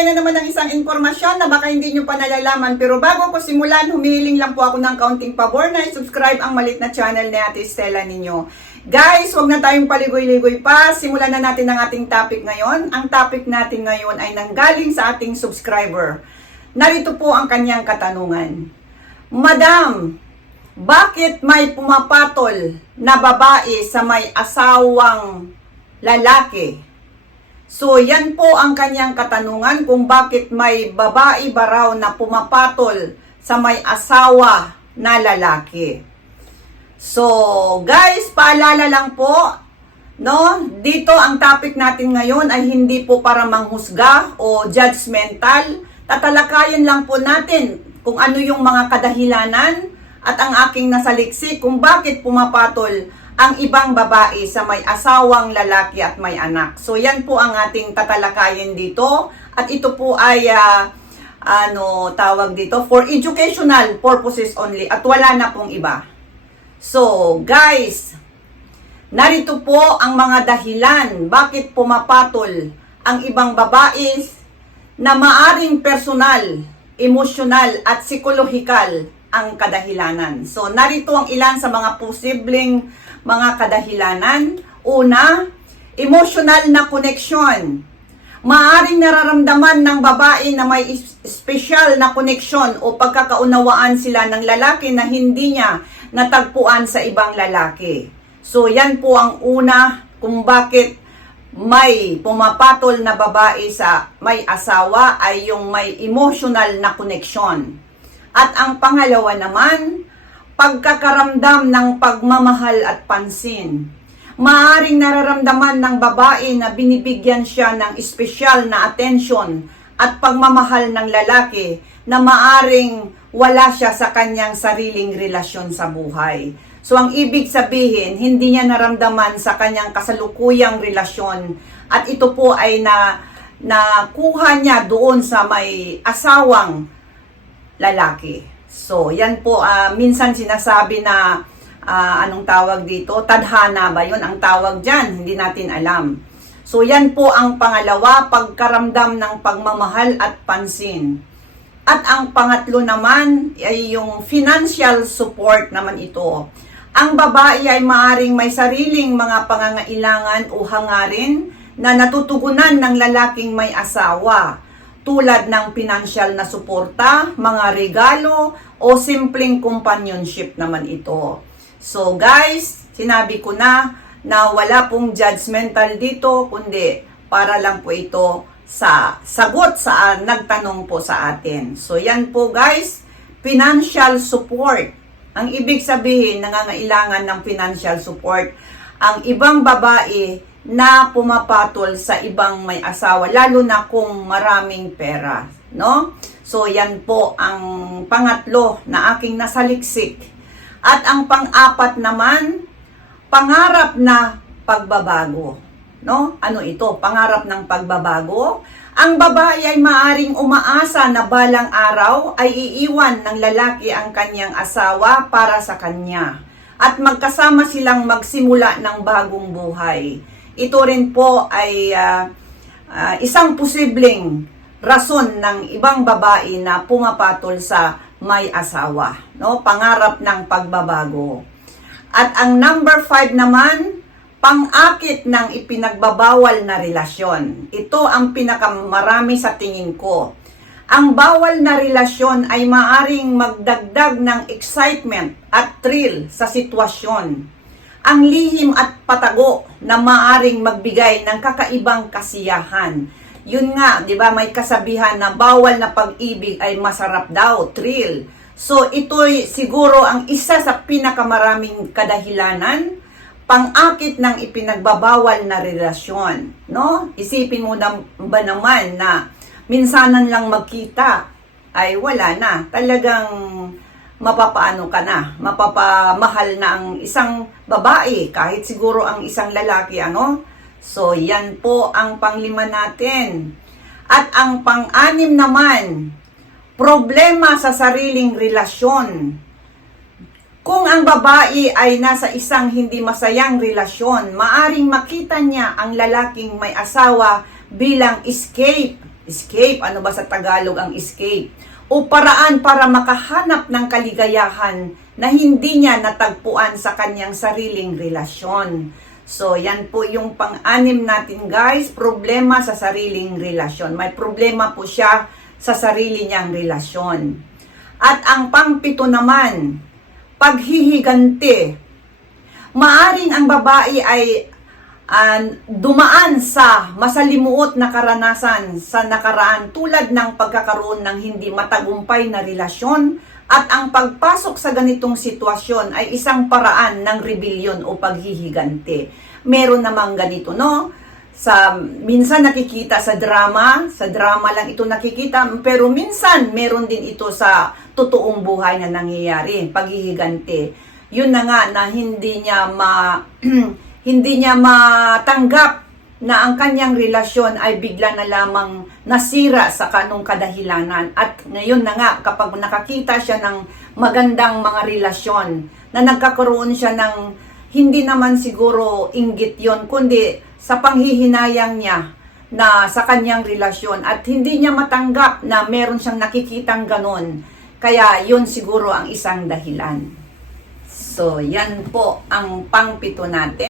para magbigay na naman ng isang informasyon na baka hindi nyo pa nalalaman. Pero bago ko simulan, humihiling lang po ako ng kaunting pabor na subscribe ang malit na channel ni Ate Stella ninyo. Guys, huwag na tayong paligoy-ligoy pa. Simulan na natin ang ating topic ngayon. Ang topic natin ngayon ay nanggaling sa ating subscriber. Narito po ang kanyang katanungan. Madam, bakit may pumapatol na babae sa may asawang lalaki? So, yan po ang kanyang katanungan kung bakit may babae ba raw na pumapatol sa may asawa na lalaki. So, guys, paalala lang po, no? Dito ang topic natin ngayon ay hindi po para manghusga o judgmental. Tatalakayan lang po natin kung ano yung mga kadahilanan at ang aking nasaliksik kung bakit pumapatol ang ibang babae sa may asawang lalaki at may anak. So yan po ang ating tatalakayin dito at ito po ay ah, ano tawag dito for educational purposes only at wala na pong iba. So guys, narito po ang mga dahilan bakit pumapatol ang ibang babae na maaring personal, emosyonal at psikolohikal ang kadahilanan. So narito ang ilan sa mga posibleng mga kadahilanan. Una, emotional na connection. Maaring nararamdaman ng babae na may special na connection o pagkakaunawaan sila ng lalaki na hindi niya natagpuan sa ibang lalaki. So yan po ang una kung bakit may pumapatol na babae sa may asawa ay yung may emotional na connection. At ang pangalawa naman, pagkakaramdam ng pagmamahal at pansin. Maaring nararamdaman ng babae na binibigyan siya ng espesyal na atensyon at pagmamahal ng lalaki na maaring wala siya sa kanyang sariling relasyon sa buhay. So ang ibig sabihin, hindi niya naramdaman sa kanyang kasalukuyang relasyon at ito po ay na nakuha niya doon sa may asawang lalaki. So, yan po, ah, minsan sinasabi na, ah, anong tawag dito? Tadhana ba yun? Ang tawag dyan, hindi natin alam. So, yan po ang pangalawa, pagkaramdam ng pagmamahal at pansin. At ang pangatlo naman ay yung financial support naman ito. Ang babae ay maaring may sariling mga pangangailangan o hangarin na natutugunan ng lalaking may asawa tulad ng financial na suporta, mga regalo, o simpleng companionship naman ito. So guys, sinabi ko na na wala pong judgmental dito, kundi para lang po ito sa sagot sa ah, nagtanong po sa atin. So yan po guys, financial support. Ang ibig sabihin, nangangailangan ng financial support ang ibang babae na pumapatol sa ibang may asawa, lalo na kung maraming pera, no? So yan po ang pangatlo na aking nasaliksik. At ang pang-apat naman, pangarap na pagbabago, no? Ano ito? Pangarap ng pagbabago. Ang babae ay maaring umaasa na balang araw ay iiwan ng lalaki ang kanyang asawa para sa kanya at magkasama silang magsimula ng bagong buhay ito rin po ay ah, ah, isang posibleng rason ng ibang babae na pumapatol sa may asawa, no? Pangarap ng pagbabago. At ang number five naman, pang-akit ng ipinagbabawal na relasyon. Ito ang pinakamarami sa tingin ko. Ang bawal na relasyon ay maaring magdagdag ng excitement at thrill sa sitwasyon ang lihim at patago na maaring magbigay ng kakaibang kasiyahan. Yun nga, 'di ba, may kasabihan na bawal na pag-ibig ay masarap daw, thrill. So ito'y siguro ang isa sa pinakamaraming kadahilanan pang-akit ng ipinagbabawal na relasyon, no? Isipin mo na ba naman na minsanan lang magkita ay wala na. Talagang mapapaano ka na, mapapamahal na ang isang babae, kahit siguro ang isang lalaki, ano? So, yan po ang panglima natin. At ang pang-anim naman, problema sa sariling relasyon. Kung ang babae ay nasa isang hindi masayang relasyon, maaring makita niya ang lalaking may asawa bilang escape. Escape, ano ba sa Tagalog ang escape? O paraan para makahanap ng kaligayahan na hindi niya natagpuan sa kanyang sariling relasyon. So, yan po yung pang-anim natin guys, problema sa sariling relasyon. May problema po siya sa sarili niyang relasyon. At ang pangpito naman, paghihiganti. Maaring ang babae ay ah, dumaan sa masalimuot na karanasan sa nakaraan tulad ng pagkakaroon ng hindi matagumpay na relasyon at ang pagpasok sa ganitong sitwasyon ay isang paraan ng rebellion o paghihiganti. Meron namang ganito, no? Sa minsan nakikita sa drama, sa drama lang ito nakikita, pero minsan meron din ito sa totoong buhay na nangyayari, paghihiganti. Yun na nga na hindi niya ma hindi niya matanggap na ang kanyang relasyon ay bigla na lamang nasira sa kanong kadahilanan. At ngayon na nga, kapag nakakita siya ng magandang mga relasyon, na nagkakaroon siya ng hindi naman siguro inggit yon kundi sa panghihinayang niya na sa kanyang relasyon at hindi niya matanggap na meron siyang nakikitang ganon. Kaya yun siguro ang isang dahilan. So, yan po ang pangpito natin.